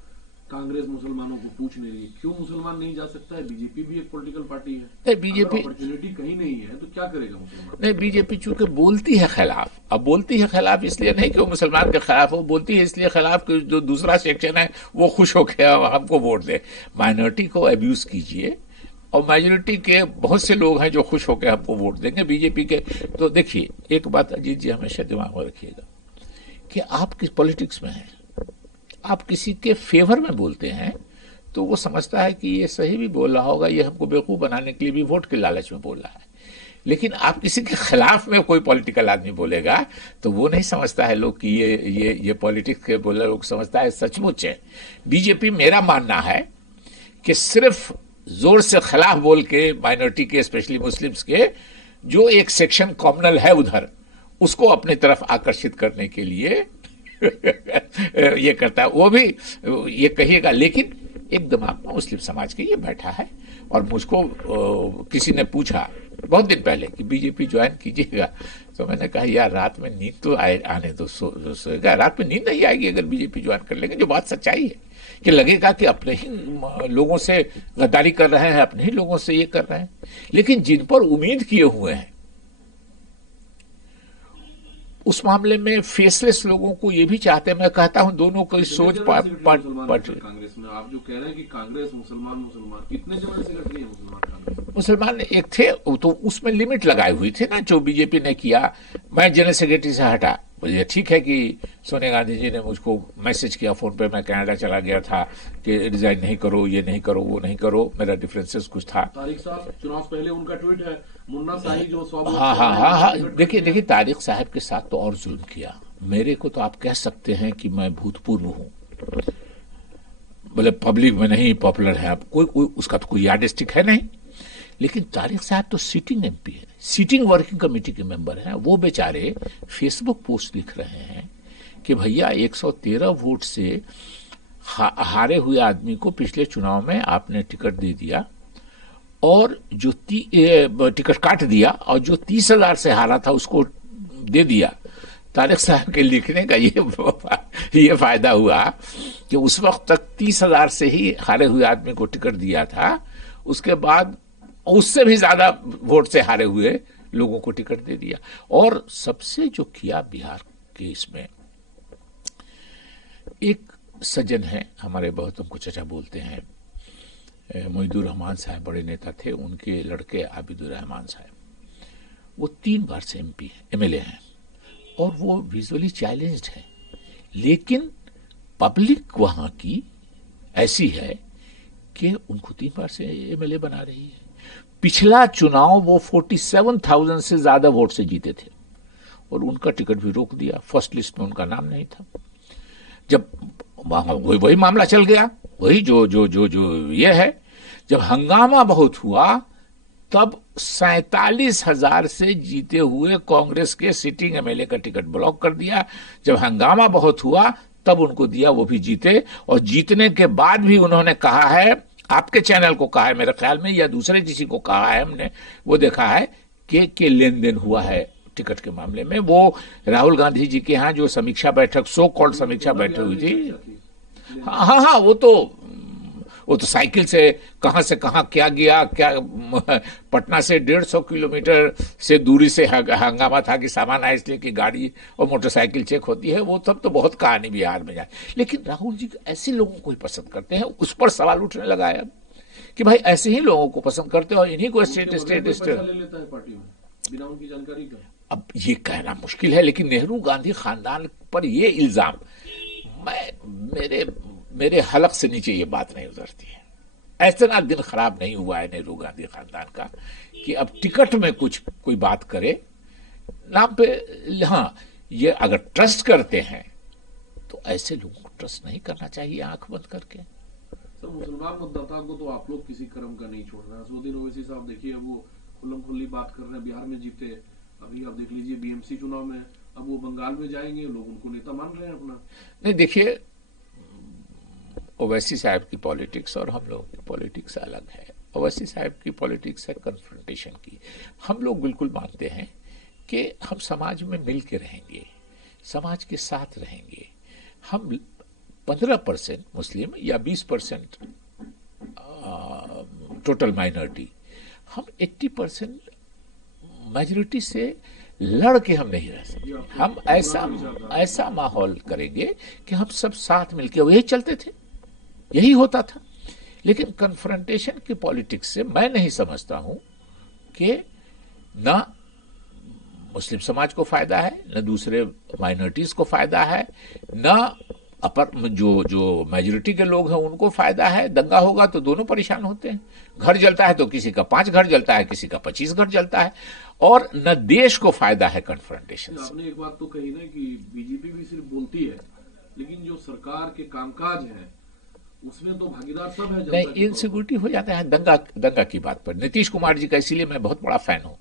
कांग्रेस मुसलमानों को पूछ नहीं रही। क्यों मुसलमान नहीं जा सकता है? बीजेपी भी एक पॉलिटिकल पार्टी है। नहीं, बीजेपी अपॉर्चुनिटी कहीं नहीं है तो क्या करेगा मुसलमान? नहीं, बीजेपी चूंकि बोलती है खिलाफ, अब बोलती है खिलाफ इसलिए नहीं कि वो मुसलमान के खिलाफ, वो बोलती है इसलिए खिलाफ कि जो दूसरा सेक्शन है वो खुश होकर हमको वोट दे। माइनॉरिटी को अब्यूज कीजिए और मेजोरिटी के बहुत से लोग हैं जो खुश होकर हमको वोट देंगे बीजेपी के। तो देखिए, एक बात अजीत जी हमेशा दिमाग में रखिएगा कि आप किस पॉलिटिक्स में हैं, आप किसी के फेवर में बोलते हैं तो वो समझता है कि ये सही भी बोल रहा होगा, ये हमको बेवकूफ बनाने के लिए भी वोट के लालच में बोल रहा है। लेकिन आप किसी के खिलाफ में कोई पॉलिटिकल आदमी बोलेगा तो वो नहीं समझता है लोग कि ये पॉलिटिक्स के बोले लोग समझता है सचमुच है। बीजेपी, मेरा मानना है कि सिर्फ जोर से खिलाफ बोल के माइनॉरिटी के, स्पेशली मुस्लिम्स के जो एक सेक्शन कॉमनल है उधर, उसको अपनी तरफ आकर्षित करने के लिए ये करता है। वो भी ये कहिएगा, लेकिन एक दिमाग में मुस्लिम समाज के ये बैठा है। और मुझको किसी ने पूछा बहुत दिन पहले कि बीजेपी ज्वाइन कीजिएगा, तो मैंने कहा यार रात में नींद तो आने दो, सोएगा। रात में नींद नहीं आएगी अगर बीजेपी ज्वाइन कर लेंगे। जो बात सच्चाई है कि लगेगा कि अपने ही लोगों से गद्दारी कर रहे हैं, अपने ही लोगों से ये कर रहे हैं। लेकिन जिन पर उम्मीद किए हुए हैं उस मामले में फेसलेस लोगों को ये भी चाहते हैं। मैं कहता हूं दोनों को सोच कांग्रेस में आप जो कह रहे हैं कि कांग्रेस मुसलमान कितने जनरल सेक्रेटरी है मुसलमान एक थे तो उसमें लिमिट लगाई हुई थी ना, जो बीजेपी ने किया। मैं जनरल सेक्रेटरी से हटा। मुझे ठीक है कि सोनिया गांधी जी ने मुझको मैसेज किया फोन पे, मैं कनाडा चला गया था कि रिजाइन नहीं करो, ये नहीं करो, वो नहीं करो, मेरा डिफरेंसेस कुछ था। तारिक साहब चुनाव पहले उनका ट्वीट है, मुन्ना साही जो हाँ, देखिए तारिक साहब के साथ तो और जुल्म किया। मेरे को तो आप कह सकते हैं कि मैं भूतपूर्व हूँ, बोले पब्लिक में नहीं पॉपुलर है, अब कोई उसका तो कोई यार्डस्टिक है नहीं। लेकिन तारिक साहब तो सिटिंग एमपी है, सिटिंग वर्किंग कमेटी के मेंबर हैं। वो बेचारे फेसबुक पोस्ट लिख रहे हैं कि भैया 113 वोट से हारे हुए आदमी को पिछले चुनाव में आपने टिकट दे दिया और जो टिकट काट दिया, और जो 30,000 से हारा था उसको दे दिया। तारिक साहब के लिखने का ये फायदा हुआ कि उस वक्त तक 30,000 से ही हारे हुए आदमी को टिकट दिया था, उसके बाद उससे भी ज्यादा वोट से हारे हुए लोगों को टिकट दे दिया। और सबसे जो किया बिहार के इसमें, एक सज्जन है हमारे, बहुत हमको चचा बोलते हैं, मोहिदुर रहमान साहब बड़े नेता थे, उनके लड़के आबिदुर रहमान साहब, वो 3 बार से एमएलए हैं और वो विजुअली चैलेंज्ड है। लेकिन पब्लिक वहां की ऐसी है कि उनको 3 बार से एमएलए बना रही है। पिछला चुनाव वो 47,000 से ज्यादा वोट से जीते थे और उनका टिकट भी रोक दिया, फर्स्ट लिस्ट में उनका नाम नहीं था। जब वही मामला चल गया, वही जो ये है, जब हंगामा बहुत हुआ तब 47,000 से जीते हुए कांग्रेस के सिटिंग एमएलए का टिकट ब्लॉक कर दिया। जब हंगामा बहुत हुआ तब उनको दिया, वो भी जीते। और जीतने के बाद भी उन्होंने कहा है, आपके चैनल को कहा है मेरे ख्याल में, या दूसरे किसी को कहा है, हमने वो देखा है कि लेन देन हुआ है टिकट के मामले में। वो राहुल गांधी जी के यहाँ जो समीक्षा बैठक, सो कॉल्ड समीक्षा बैठक हुई थी, हाँ, वो तो साइकिल से कहां क्या गया, क्या पटना से 150 किलोमीटर से दूरी से हंगामा था कि सामान आया इसलिए कि गाड़ी और मोटरसाइकिल चेक होती है। वो सब तो बहुत कहानी बिहार में जाए। लेकिन राहुल जी ऐसे लोगों को ही पसंद करते हैं। उस पर सवाल उठने लगा है कि भाई ऐसे ही लोगों को पसंद करते हो और इन्हीं को स्टेट ले लेता है पार्टी में बिना उनकी जानकारी का। अब ये कहना मुश्किल है, लेकिन नेहरू गांधी खानदान पर ये इल्जाम, मेरे हलक से नीचे ये बात नहीं उतरती है। ऐसा दिन खराब नहीं हुआ है नेहरू गांधी खानदान का कि अब टिकट में कोई बात करे नाम पे। हाँ, ये अगर ट्रस्ट करते हैं तो ऐसे लोगों को ट्रस्ट नहीं करना चाहिए आंख बंद करके। सर, मुसलमान मतदाता को तो आप लोग किसी क्रम का नहीं छोड़ रहे हैं। असदुद्दीन ओवैसी साहब देखिए, वो खुल्लम खुल्ली बात कर रहे हैं, बिहार में जीते। अभी आप देख लीजिए बीएमसी चुनाव में अब वो बंगाल में जाएंगे, लोग उनको नेता मान रहे हैं अपना। नहीं देखिए, ओवैसी साहब की पॉलिटिक्स और हम लोगों की पॉलिटिक्स अलग है। ओवैसी साहब की पॉलिटिक्स है कन्फ्रंटेशन की। हम लोग बिल्कुल मानते हैं कि हम समाज में मिल के रहेंगे, समाज के साथ रहेंगे। हम 15% मुस्लिम या 20% टोटल माइनॉरिटी, हम 80% मेजोरिटी से लड़ के हम नहीं रह सकते। हम ऐसा माहौल करेंगे कि हम सब साथ मिलके, यही चलते थे, यही होता था। लेकिन कन्फ्रंटेशन की पॉलिटिक्स से मैं नहीं समझता हूं कि ना मुस्लिम समाज को फायदा है, न दूसरे माइनॉरिटीज को फायदा है, न अपर जो मेजोरिटी के लोग हैं उनको फायदा है। दंगा होगा तो दोनों परेशान होते हैं। घर जलता है तो किसी का 5 घर जलता है, किसी का 25 घर जलता है, और न देश को फायदा है कन्फ्रंटेशन से। आपने एक बात तो कही ना कि बीजेपी भी सिर्फ बोलती है, लेकिन जो सरकार के कामकाज है उसमें तो भागीदार सब है। नहीं, इनसिक्योरिटी हो जाता है दंगा की बात पर। नीतीश कुमार जी का इसीलिए मैं बहुत बड़ा फैन हूं,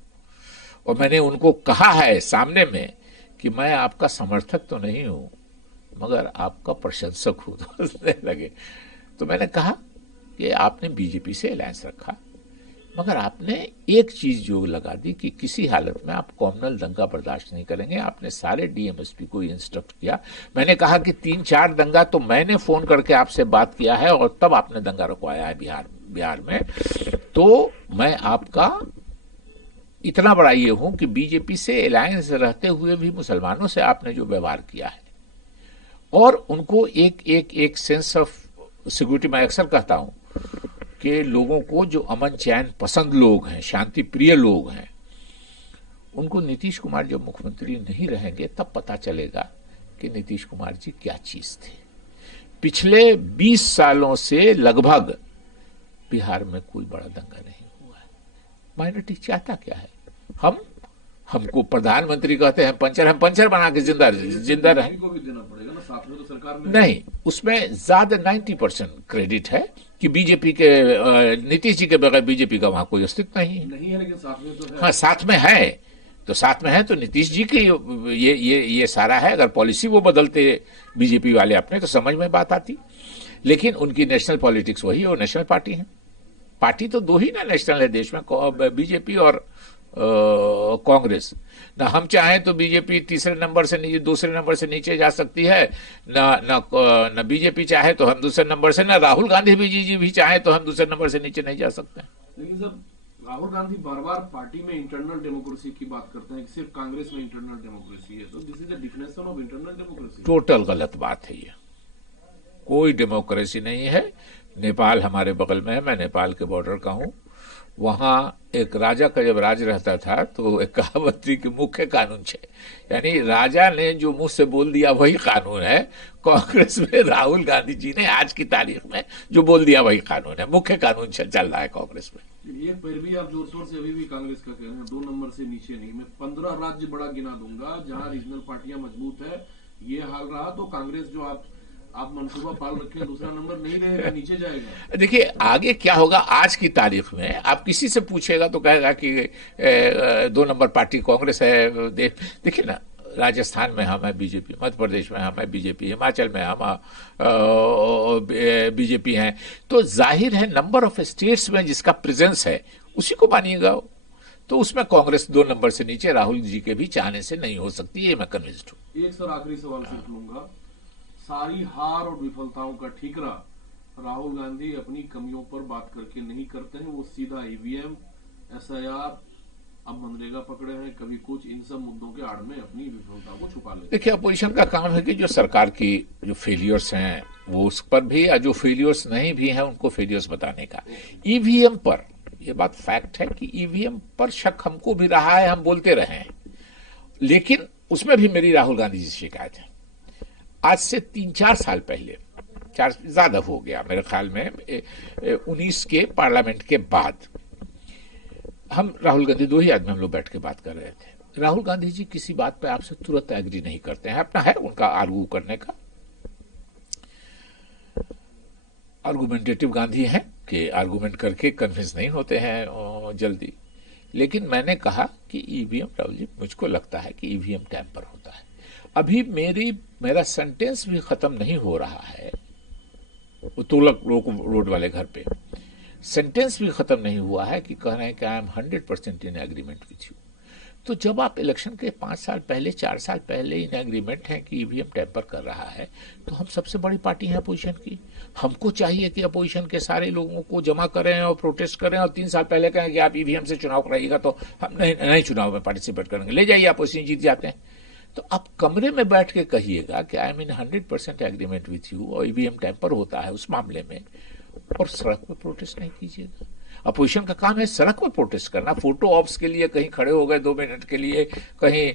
और मैंने उनको कहा है सामने में कि मैं आपका समर्थक तो नहीं हूं मगर आपका प्रशंसक हूं। तो हंसने लगे। तो मैंने कहा कि आपने बीजेपी से अलायंस रखा, मगर आपने एक चीज जो लगा दी कि किसी हालत में आप कॉमनल दंगा बर्दाश्त नहीं करेंगे। आपने सारे डीएमएसपी को इंस्ट्रक्ट किया। मैंने कहा कि 3-4 दंगा तो मैंने फोन करके आपसे बात किया है और तब आपने दंगा रुकवाया है बिहार में। तो मैं आपका इतना बड़ा ये हूं कि बीजेपी से अलायंस रहते हुए भी मुसलमानों से आपने जो व्यवहार किया है, और उनको एक सेंस ऑफ सिक्योरिटी, मैं अक्सर कहता हूं कि लोगों को जो अमन चैन पसंद लोग हैं, शांति प्रिय लोग हैं, उनको नीतीश कुमार जब मुख्यमंत्री नहीं रहेंगे तब पता चलेगा कि नीतीश कुमार जी क्या चीज थे। पिछले 20 सालों से लगभग बिहार में कोई बड़ा दंगा नहीं हुआ है। माइनॉरिटी चाहता क्या है? हमको प्रधानमंत्री कहते हैं पंचर, हम पंचर बना के जिंदा रहें। को भी देना पड़ेगा ना, साथ में तो सरकार में नहीं, उसमें ज्यादा 90% क्रेडिट है कि बीजेपी के नीतीश जी के बगैर बीजेपी का वहां कोई अस्तित्व नहीं है, लेकिन साथ में तो है। हाँ, साथ में है तो नीतीश जी की ये सारा है। अगर पॉलिसी वो बदलते बीजेपी वाले अपने, तो समझ में बात आती। लेकिन उनकी नेशनल पॉलिटिक्स वही है, वो नेशनल पार्टी है। पार्टी तो 2 ही ना नेशनल है देश में, बीजेपी और कांग्रेस। ना हम चाहें तो बीजेपी तीसरे नंबर से नीचे, दूसरे नंबर से नीचे जा सकती है, ना बीजेपी चाहे तो हम दूसरे नंबर से, ना राहुल गांधी जी भी चाहे तो हम दूसरे नंबर से नीचे नहीं जा सकते। लेकिन सर, राहुल गांधी बार बार पार्टी में इंटरनल डेमोक्रेसी की बात करते हैं कि सिर्फ कांग्रेस में इंटरनल डेमोक्रेसी है, तो this is the definition of internal democracy. Total गलत बात है ये। कोई डेमोक्रेसी नहीं है। नेपाल हमारे बगल में है, मैं नेपाल के बॉर्डर का हूं। वहां एक राजा का जब राज रहता था तो एक कहावत थी कि मुख्य कानून है, यानी राजा ने जो मुंह से बोल दिया वही कानून है। कांग्रेस में राहुल गांधी जी ने आज की तारीख में जो बोल दिया वही कानून है, मुख्य कानून चल रहा है कांग्रेस में। ये फिर भी आप जोर शोर से अभी भी कांग्रेस का कह रहे हैं 2 नंबर से नीचे नहीं। मैं 15 राज्य बड़ा गिना दूंगा जहां रीजनल पार्टियां मजबूत है। ये हाल रहा तो कांग्रेस जो आप मनसूबा पाल रखे, दूसरा नंबर नहीं रहेगा, नीचे जाएगा। देखिए आगे क्या होगा। आज की तारीख में आप किसी से पूछेगा तो कहेगा कि 2 नंबर पार्टी कांग्रेस है। देखिए ना, राजस्थान में हम है बीजेपी, मध्य प्रदेश में हम है बीजेपी, हिमाचल में हम बीजेपी हैं। तो जाहिर है नंबर ऑफ स्टेट्स में जिसका प्रेजेंस है उसी को मानिएगा। तो उसमें कांग्रेस 2 नंबर से नीचे राहुल जी के भी चाहने से नहीं हो सकती, ये मैं कन्विंस्ड हूं। एक सर आखिरी सवाल सिर्फ लूंगा। सारी हार और विफलताओं का ठीकरा राहुल गांधी अपनी कमियों पर बात करके नहीं करते हैं, वो सीधा ईवीएम, एसआईआर, अब मनरेगा पकड़े हैं, कभी कुछ, इन सब मुद्दों के आड़ में अपनी विफलता को छुपा लेते हैं। देखिए, अपोजिशन का काम है कि जो सरकार की जो फेलियर्स हैं वो उस पर भी, या जो फेलियर्स नहीं भी हैं उनको फेलियर्स बताने का। ईवीएम पर ये बात फैक्ट है कि ईवीएम पर शक हमको भी रहा है, हम बोलते रहे हैं, लेकिन उसमें भी मेरी राहुल गांधी जी से शिकायत है। आज से 3-4 साल पहले, 4 ज्यादा हो गया मेरे ख्याल में, 19 के पार्लियामेंट के बाद हम राहुल गांधी 2 ही आदमी हम लोग बैठ के बात कर रहे थे। राहुल गांधी जी किसी बात पे आपसे तुरंत एग्री नहीं करते हैं, अपना है उनका आर्गू करने का, आर्गुमेंटेटिव गांधी है कि आर्गुमेंट करके कन्विंस नहीं होते हैं जल्दी। लेकिन मैंने कहा कि ईवीएम, राहुल जी मुझको लगता है कि ईवीएम टैंपर होता है। अभी मेरा सेंटेंस भी खत्म नहीं हो रहा है, तुगलक रोड वाले घर पे सेंटेंस भी खत्म नहीं हुआ है कि कह रहे हैं कि I am 100% in agreement with you. तो जब आप इलेक्शन के 5 साल पहले 4 साल पहले इन एग्रीमेंट है कि ईवीएम टैंपर कर रहा है, तो हम सबसे बड़ी पार्टी है अपोजिशन की। हमको चाहिए कि अपोजिशन के सारे लोगों को जमा करें और प्रोटेस्ट करें और 3 साल पहले कहें कि आप ईवीएम से चुनाव कराइएगा तो हम नहीं चुनाव में पार्टिसिपेट करेंगे, ले जाइए अपोजिशन जीत जाते हैं। तो आप कमरे में बैठ के कहिएगा कि I am in 100% agreement with you और ईवीएम टैंपर होता है उस मामले में, और सड़क पर प्रोटेस्ट नहीं कीजिएगा। अपोजिशन का काम है सड़क पर प्रोटेस्ट करना, फोटो ऑप्स के लिए कहीं खड़े हो गए 2 मिनट के लिए, कहीं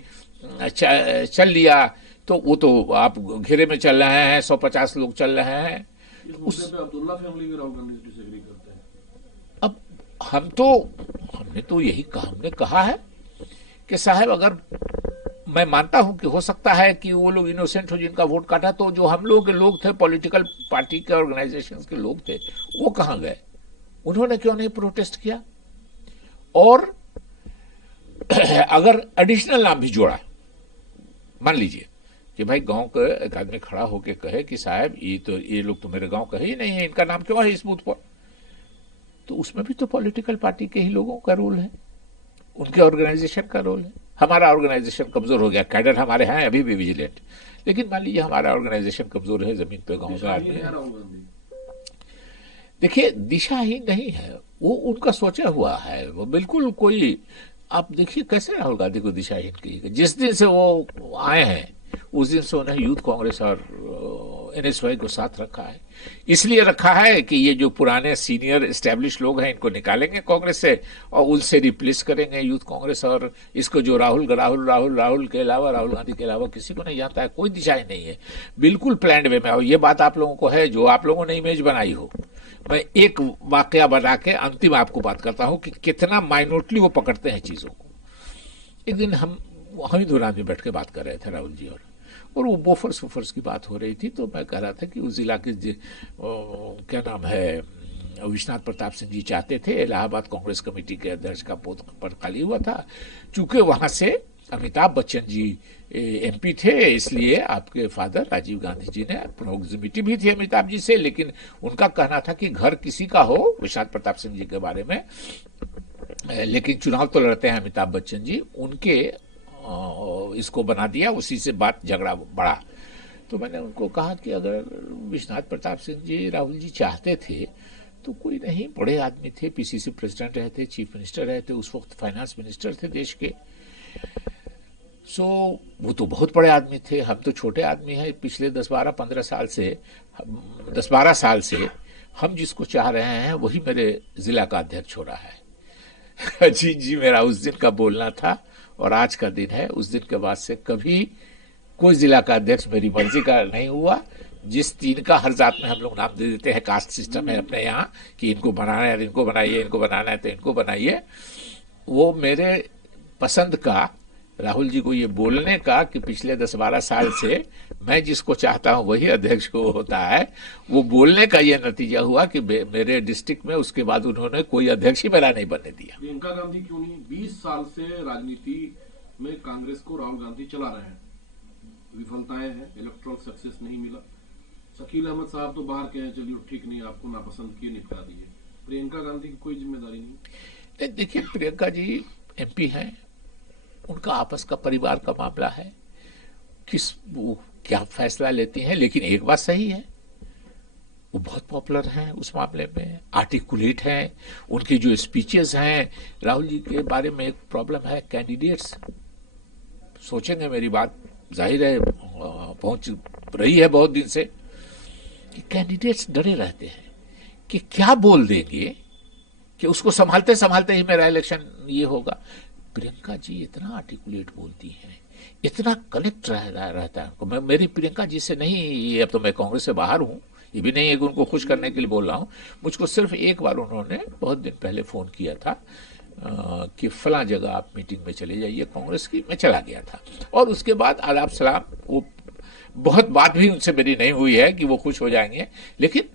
चल लिया तो वो तो आप घेरे में चल रहे हैं, 150 लोग चल रहे हैं। इस मुद्दे पे अब्दुल्ला फैमिली भी राहुल गांधी से डिसएग्री करते हैं। अब हमने तो यही कहा, हमने कहा है कि साहब अगर मैं मानता हूं कि हो सकता है कि वो लोग इनोसेंट हो जिनका वोट काटा, तो जो हम लोग के लोग थे, पॉलिटिकल पार्टी के ऑर्गेनाइजेशन के लोग थे, वो कहां गए? उन्होंने क्यों नहीं प्रोटेस्ट किया? और अगर एडिशनल नाम भी जोड़ा, मान लीजिए कि भाई गांव का एक आदमी खड़ा होकर कहे कि साहब ये लोग तो मेरे गांव का ही नहीं है, इनका नाम क्यों है इस बूथ पर? तो उसमें भी तो पॉलिटिकल पार्टी के ही लोगों का रोल है, उनके ऑर्गेनाइजेशन का रोल है। हमारा ऑर्गेनाइजेशन कमजोर हो गया, कैडर हमारे हैं अभी भी विजिलेंट, लेकिन मान लीजिए हमारा ऑर्गेनाइजेशन कमजोर है, जमीन पे गांव का आदमी है। देखिए दिशाहीन नहीं है, वो उनका सोचा हुआ है, वो बिल्कुल कोई, आप देखिए कैसे राहुल गांधी को दिशाहीन कीजिएगा। जिस दिन से वो आए हैं उस दिन से उन्हें यूथ कांग्रेस और एनएसवाई को साथ रखा है। इसलिए रखा है कि ये जो पुराने सीनियर एस्टेब्लिश लोग हैं इनको निकालेंगे कांग्रेस से और उनसे रिप्लेस करेंगे यूथ कांग्रेस, और इसको जो राहुल के अलावा, राहुल गांधी के अलावा किसी को नहीं जानता है, कोई दिशा ही नहीं है, बिल्कुल प्लान्ड वे में। और ये बात आप लोगों को है, जो आप लोगों ने इमेज बनाई हो, मैं एक वाकया बना के अंतिम आपको बात करता हूं कि कितना माइन्यूटली वो पकड़ते हैं चीजों को। एक दिन हम ही दौरान में बैठ के बात कर रहे थे राहुल जी, और वो बोफर्स की बात हो रही थी, तो मैं कह रहा था कि उस जिला के क्या नाम है, विश्वनाथ प्रताप सिंह जी चाहते थे इलाहाबाद कांग्रेस कमेटी के अध्यक्ष का पद खाली हुआ था, चूंकि वहां से अमिताभ बच्चन जी एमपी थे, इसलिए आपके फादर राजीव गांधी जी ने प्रोक्सिमिटी भी थी अमिताभ जी से, लेकिन उनका कहना था कि घर किसी का हो, विश्वनाथ प्रताप सिंह जी के बारे में, लेकिन चुनाव तो लड़ते हैं अमिताभ बच्चन जी, उनके इसको बना दिया, उसी से बात झगड़ा बढ़ा। तो मैंने उनको कहा कि अगर विश्वनाथ प्रताप सिंह जी राहुल जी चाहते थे तो कोई नहीं, बड़े आदमी थे, पीसीसी प्रेसिडेंट रहे थे, चीफ मिनिस्टर रहे थे, उस वक्त फाइनेंस मिनिस्टर थे देश के, सो वो तो बहुत बड़े आदमी थे, हम तो छोटे आदमी हैं। पिछले 10-12 साल से हम जिसको चाह रहे हैं वही मेरे जिला का अध्यक्ष हो रहा है। जी मेरा उस दिन का बोलना था और आज का दिन है। उस दिन के बाद से कभी कोई जिला का अध्यक्ष मेरी मर्जी का नहीं हुआ। जिस 3 का हर जात में हम लोग नाम दे देते हैं, कास्ट सिस्टम है अपने यहाँ कि इनको बनाना है इनको बनाइए, इनको बनाना है तो इनको बनाइए, वो मेरे पसंद का, राहुल जी को ये बोलने का कि पिछले 10-12 साल से मैं जिसको चाहता हूं वही अध्यक्ष को होता है, वो बोलने का ये नतीजा हुआ कि मेरे डिस्ट्रिक्ट में उसके बाद उन्होंने कोई अध्यक्ष ही मेरा नहीं बनने दिया। प्रियंका गांधी क्यों नहीं? 20 साल से राजनीति में कांग्रेस को राहुल गांधी चला रहे हैं, विफलताएं हैं, इलेक्ट्रॉल सक्सेस नहीं मिला। शकील अहमद साहब तो बाहर के हैं, चलिए ठीक नहीं, आपको नापसंद किए, निपटा दिए। प्रियंका गांधी की कोई जिम्मेदारी नहीं? देखिए प्रियंका जी एमपी हैं, उनका आपस का परिवार का मामला है, वो क्या फैसला लेती हैं, लेकिन एक बात सही है, वो बहुत पॉपुलर हैं उस मामले में, आर्टिकुलेट हैं, उनकी जो स्पीचेस हैं। राहुल जी के बारे में एक प्रॉब्लम है, कैंडिडेट्स सोचेंगे मेरी बात, जाहिर है पहुंच रही है बहुत दिन से, कि कैंडिडेट्स डरे रहते हैं कि क्या बोल देंगे कि उसको संभालते संभालते ही मेरा इलेक्शन ये होगा। प्रियंका जी इतना आर्टिकुलेट बोलती हैं, इतना कनेक्ट रहता है। मेरी प्रियंका जी से नहीं, ये अब तो मैं कांग्रेस से बाहर हूं, ये भी नहीं है कि उनको खुश करने के लिए बोल रहा हूं, मुझको सिर्फ एक बार उन्होंने बहुत दिन पहले फोन किया था कि फलां जगह आप मीटिंग में चले जाइए कांग्रेस की, मैं चला गया था, और उसके बाद आदाब सलाम, वो बहुत बात भी उनसे मेरी नहीं हुई है कि वो खुश हो जाएंगे, लेकिन